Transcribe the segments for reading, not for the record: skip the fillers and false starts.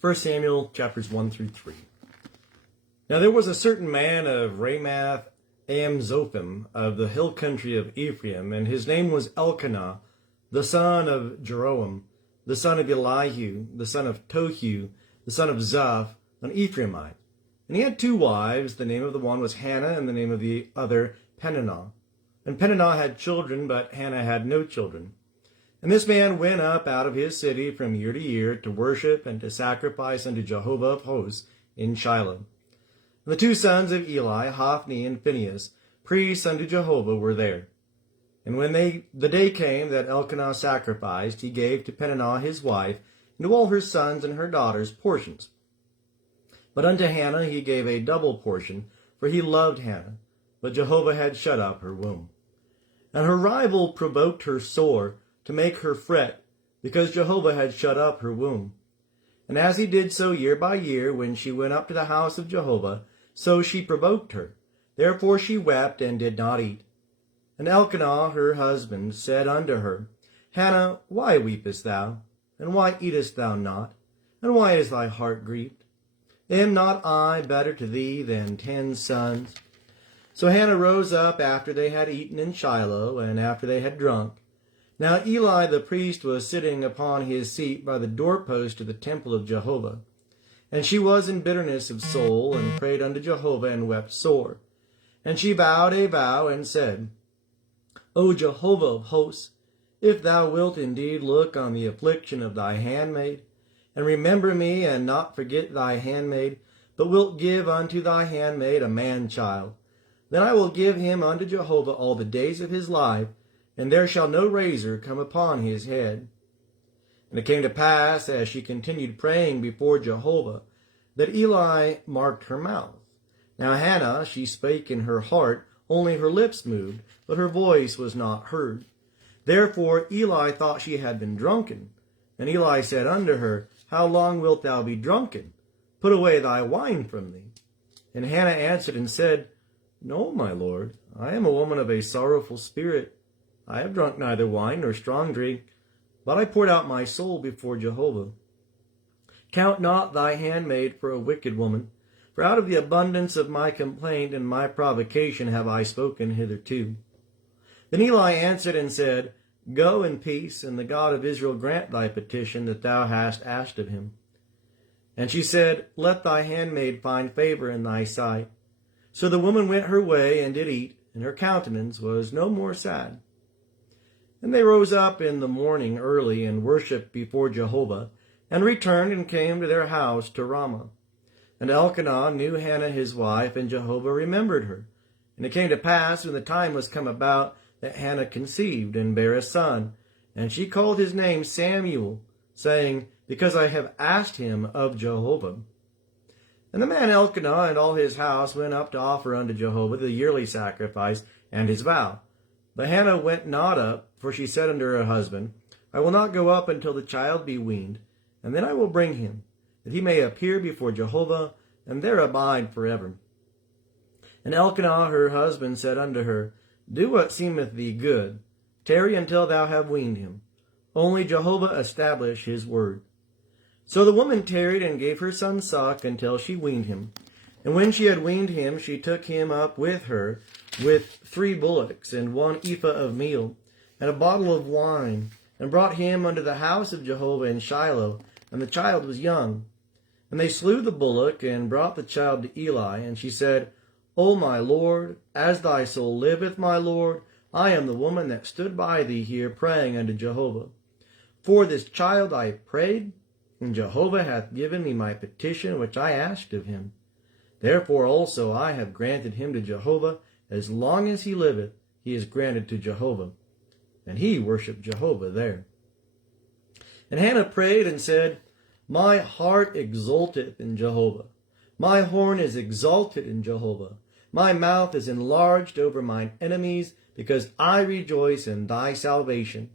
1 Samuel chapters 1 through 3. Now there was a certain man of Ramath Zophim of the hill country of Ephraim, and his name was Elkanah, the son of Jeroham, the son of Elihu, the son of Tohu, the son of Zaph, an Ephraimite. And he had two wives. The name of the one was Hannah, and the name of the other Peninnah. And Peninnah had children, but Hannah had no children. And this man went up out of his city from year to year to worship and to sacrifice unto Jehovah of hosts in Shiloh. And the two sons of Eli, Hophni and Phinehas, priests unto Jehovah, were there. And when the day came that Elkanah sacrificed, he gave to Peninnah his wife, and to all her sons and her daughters portions. But unto Hannah he gave a double portion, for he loved Hannah, but Jehovah had shut up her womb. And her rival provoked her sore, to make her fret, because Jehovah had shut up her womb. And as he did so year by year, when she went up to the house of Jehovah, so she provoked her. Therefore she wept and did not eat. And Elkanah her husband said unto her, Hannah, why weepest thou? And why eatest thou not? And why is thy heart grieved? Am not I better to thee than 10 sons? So Hannah rose up after they had eaten in Shiloh, and after they had drunk. Now Eli the priest was sitting upon his seat by the doorpost of the temple of Jehovah. And she was in bitterness of soul, and prayed unto Jehovah, and wept sore. And she vowed a vow, and said, O Jehovah of hosts, if thou wilt indeed look on the affliction of thy handmaid, and remember me, and not forget thy handmaid, but wilt give unto thy handmaid a man-child, then I will give him unto Jehovah all the days of his life, and there shall no razor come upon his head. And it came to pass, as she continued praying before Jehovah, that Eli marked her mouth. Now Hannah, she spake in her heart, only her lips moved, but her voice was not heard. Therefore Eli thought she had been drunken. And Eli said unto her, How long wilt thou be drunken? Put away thy wine from thee. And Hannah answered and said, No, my lord, I am a woman of a sorrowful spirit. I have drunk neither wine nor strong drink, but I poured out my soul before Jehovah. Count not thy handmaid for a wicked woman, for out of the abundance of my complaint and my provocation have I spoken hitherto. Then Eli answered and said, Go in peace, and the God of Israel grant thy petition that thou hast asked of him. And she said, Let thy handmaid find favor in thy sight. So the woman went her way and did eat, and her countenance was no more sad. And they rose up in the morning early, and worshipped before Jehovah, and returned and came to their house to Ramah. And Elkanah knew Hannah his wife, and Jehovah remembered her. And it came to pass, when the time was come about, that Hannah conceived, and bare a son. And she called his name Samuel, saying, Because I have asked him of Jehovah. And the man Elkanah and all his house went up to offer unto Jehovah the yearly sacrifice and his vow. But Hannah went not up, for she said unto her husband, I will not go up until the child be weaned, and then I will bring him, that he may appear before Jehovah, and there abide forever. And Elkanah her husband said unto her, Do what seemeth thee good. Tarry until thou have weaned him. Only Jehovah establish his word. So the woman tarried, and gave her son suck until she weaned him. And when she had weaned him, she took him up with her, with 3 bullocks, and 1 ephah of meal, and a bottle of wine, and brought him unto the house of Jehovah in Shiloh, and the child was young. And they slew the bullock, and brought the child to Eli, and she said, O my Lord, as thy soul liveth, my Lord, I am the woman that stood by thee here praying unto Jehovah. For this child I prayed, and Jehovah hath given me my petition which I asked of him. Therefore also I have granted him to Jehovah. As long as he liveth, he is granted to Jehovah. And he worshipped Jehovah there. And Hannah prayed and said, My heart exulteth in Jehovah. My horn is exalted in Jehovah. My mouth is enlarged over mine enemies, because I rejoice in thy salvation.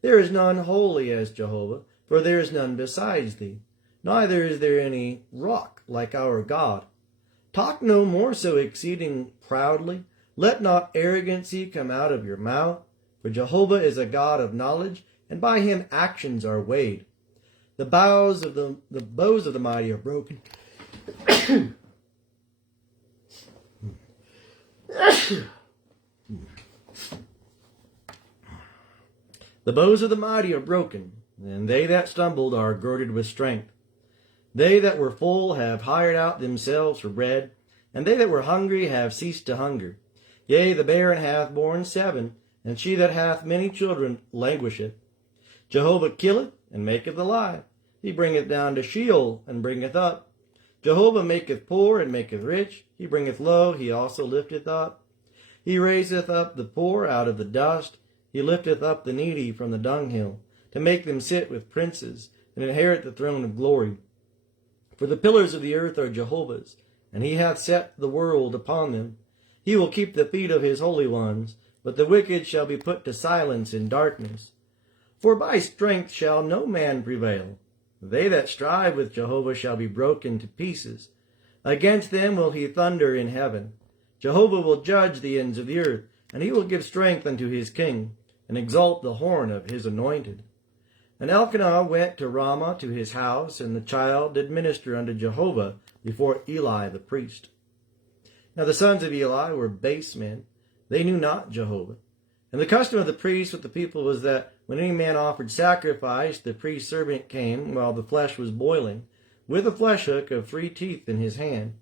There is none holy as Jehovah, for there is none besides thee. Neither is there any rock like our God. Talk no more so exceeding proudly. Let not arrogancy come out of your mouth. For Jehovah is a God of knowledge, and by him actions are weighed. The bows of the mighty are broken. The bows of the mighty are broken, and they that stumbled are girded with strength. They that were full have hired out themselves for bread, and they that were hungry have ceased to hunger. Yea, the barren hath borne 7, and she that hath many children languisheth. Jehovah killeth and maketh alive. He bringeth down to Sheol and bringeth up. Jehovah maketh poor and maketh rich. He bringeth low, he also lifteth up. He raiseth up the poor out of the dust. He lifteth up the needy from the dunghill, to make them sit with princes, and inherit the throne of glory. For the pillars of the earth are Jehovah's, and he hath set the world upon them. He will keep the feet of his holy ones, but the wicked shall be put to silence in darkness. For by strength shall no man prevail. They that strive with Jehovah shall be broken to pieces. Against them will he thunder in heaven. Jehovah will judge the ends of the earth, and he will give strength unto his king, and exalt the horn of his anointed. And Elkanah went to Ramah to his house, and the child did minister unto Jehovah before Eli the priest. Now the sons of Eli were base men. They knew not Jehovah. And the custom of the priest with the people was that when any man offered sacrifice, the priest's servant came while the flesh was boiling, with a flesh hook of 3 teeth in his hand.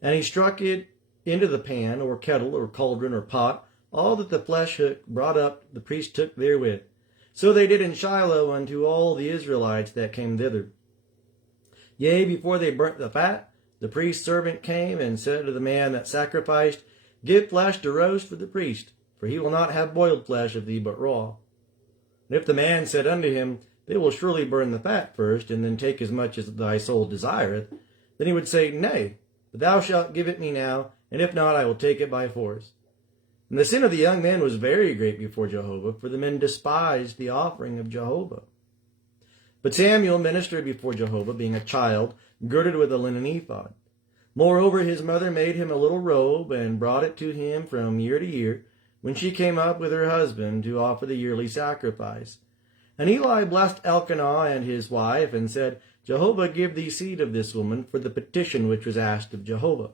And he struck it into the pan, or kettle, or cauldron, or pot. All that the flesh hook brought up, the priest took therewith. So they did in Shiloh unto all the Israelites that came thither. Yea, before they burnt the fat, the priest's servant came and said to the man that sacrificed, Give flesh to roast for the priest, for he will not have boiled flesh of thee but raw. And if the man said unto him, They will surely burn the fat first, and then take as much as thy soul desireth, then he would say, Nay, but thou shalt give it me now, and if not, I will take it by force. And the sin of the young man was very great before Jehovah, for the men despised the offering of Jehovah. But Samuel ministered before Jehovah, being a child, girded with a linen ephod. Moreover, his mother made him a little robe, and brought it to him from year to year, when she came up with her husband to offer the yearly sacrifice. And Eli blessed Elkanah and his wife, and said, Jehovah give thee seed of this woman for the petition which was asked of Jehovah.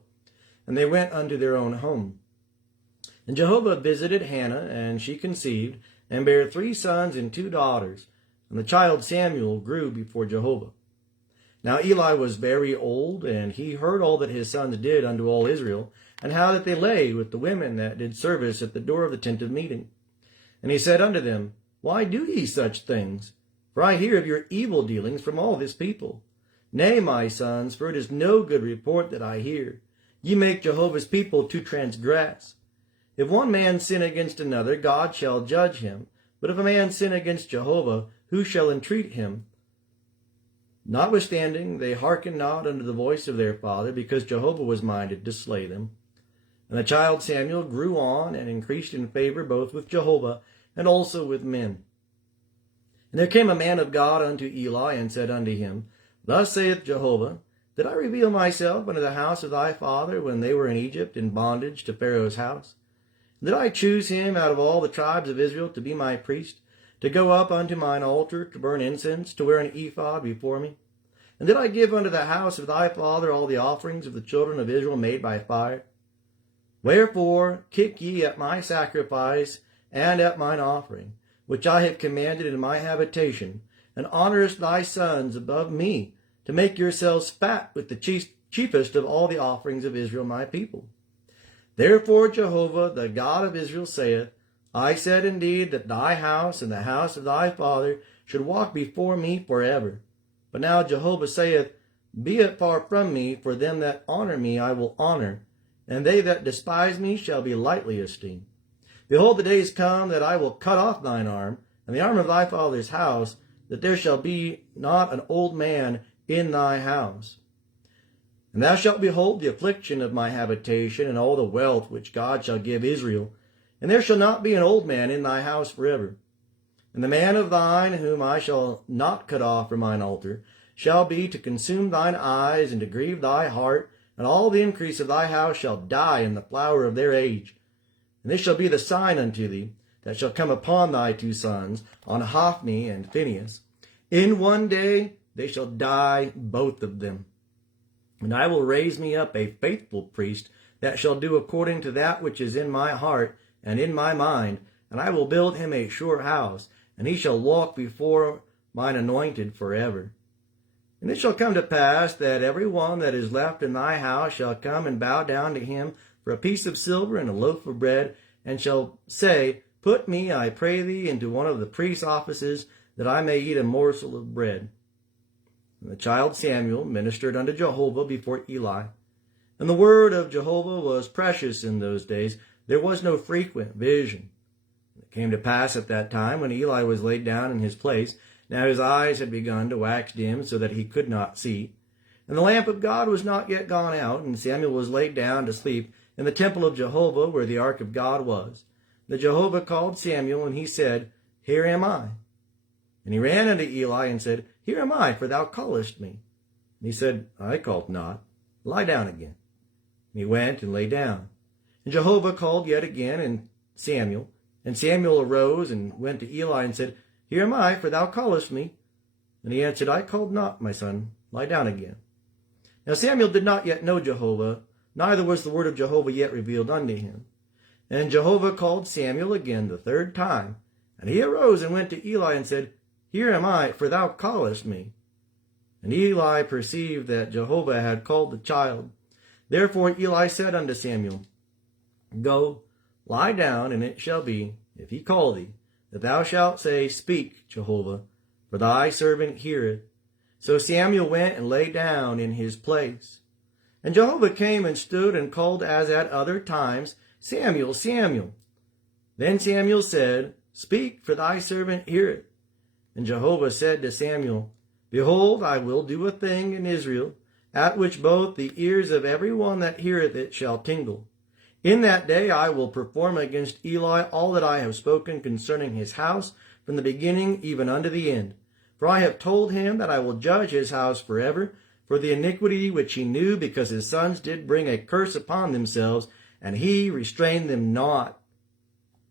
And they went unto their own home. And Jehovah visited Hannah, and she conceived, and bare 3 sons and 2 daughters. And the child Samuel grew before Jehovah. Now Eli was very old, and he heard all that his sons did unto all Israel, and how that they lay with the women that did service at the door of the tent of meeting. And he said unto them, Why do ye such things? For I hear of your evil dealings from all this people. Nay, my sons, for it is no good report that I hear. Ye make Jehovah's people to transgress. If one man sin against another, God shall judge him. But if a man sin against Jehovah, who shall entreat him? Notwithstanding, they hearkened not unto the voice of their father, because Jehovah was minded to slay them. And the child Samuel grew on, and increased in favor both with Jehovah, and also with men. And there came a man of God unto Eli, and said unto him, Thus saith Jehovah, Did I reveal myself unto the house of thy father, when they were in Egypt in bondage to Pharaoh's house? Did I choose him out of all the tribes of Israel to be my priest, to go up unto mine altar, to burn incense, to wear an ephod before me? And did I give unto the house of thy father all the offerings of the children of Israel made by fire? Wherefore kick ye at my sacrifice and at mine offering, which I have commanded in my habitation, and honorest thy sons above me, to make yourselves fat with the chiefest of all the offerings of Israel my people? Therefore Jehovah, the God of Israel, saith, I said indeed that thy house and the house of thy father should walk before me forever. But now Jehovah saith, Be it far from me, for them that honor me I will honor, and they that despise me shall be lightly esteemed. Behold, the days come that I will cut off thine arm, and the arm of thy father's house, that there shall be not an old man in thy house. And thou shalt behold the affliction of my habitation, and all the wealth which God shall give Israel, and there shall not be an old man in thy house forever. And the man of thine, whom I shall not cut off from mine altar, shall be to consume thine eyes, and to grieve thy heart, and all the increase of thy house shall die in the flower of their age. And this shall be the sign unto thee, that shall come upon thy 2 sons, on Hophni and Phinehas. In one day they shall die both of them. And I will raise me up a faithful priest that shall do according to that which is in my heart and in my mind, and I will build him a sure house, and he shall walk before mine anointed forever. And it shall come to pass that every one that is left in thy house shall come and bow down to him for a piece of silver and a loaf of bread, and shall say, Put me, I pray thee, into one of the priest's offices, that I may eat a morsel of bread. And the child Samuel ministered unto Jehovah before Eli. And the word of Jehovah was precious in those days. There was no frequent vision. It came to pass at that time, when Eli was laid down in his place, now his eyes had begun to wax dim, so that he could not see. And the lamp of God was not yet gone out, and Samuel was laid down to sleep in the temple of Jehovah, where the ark of God was. The Jehovah called Samuel, and he said, Here am I. And he ran unto Eli and said, Here am I, for thou callest me. And he said, I called not. Lie down again. And he went and lay down. And Jehovah called yet again, and Samuel arose and went to Eli and said, Here am I, for thou callest me. And he answered, I called not, my son. Lie down again. Now Samuel did not yet know Jehovah, neither was the word of Jehovah yet revealed unto him. And Jehovah called Samuel again the third time. And he arose and went to Eli and said, Here am I, for thou callest me. And Eli perceived that Jehovah had called the child. Therefore Eli said unto Samuel, Go, lie down, and it shall be, if he call thee, that thou shalt say, Speak, Jehovah, for thy servant heareth. So Samuel went and lay down in his place. And Jehovah came and stood and called as at other times, Samuel, Samuel. Then Samuel said, Speak, for thy servant heareth. And Jehovah said to Samuel, Behold, I will do a thing in Israel, at which both the ears of every one that heareth it shall tingle. In that day I will perform against Eli all that I have spoken concerning his house, from the beginning even unto the end. For I have told him that I will judge his house forever, for the iniquity which he knew, because his sons did bring a curse upon themselves, and he restrained them not.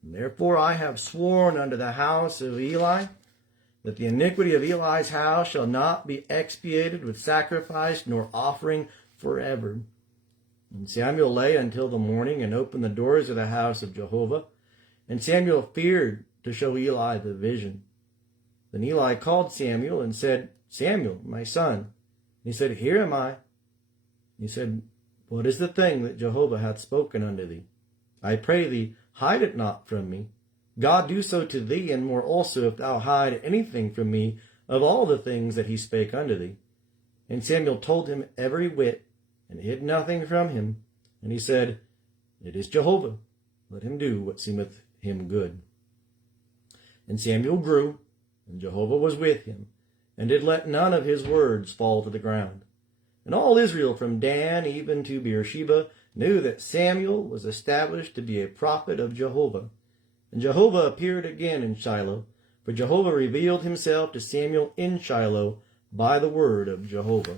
And therefore I have sworn unto the house of Eli, that the iniquity of Eli's house shall not be expiated with sacrifice nor offering forever. And Samuel lay until the morning, and opened the doors of the house of Jehovah. And Samuel feared to show Eli the vision. Then Eli called Samuel and said, Samuel, my son. And he said, Here am I. He said, What is the thing that Jehovah hath spoken unto thee? I pray thee, hide it not from me. God do so to thee, and more also, if thou hide anything from me of all the things that he spake unto thee. And Samuel told him every whit, and hid nothing from him. And he said, It is Jehovah. Let him do what seemeth him good. And Samuel grew, and Jehovah was with him, and did let none of his words fall to the ground. And all Israel from Dan even to Beersheba knew that Samuel was established to be a prophet of Jehovah. And Jehovah appeared again in Shiloh, for Jehovah revealed himself to Samuel in Shiloh by the word of Jehovah.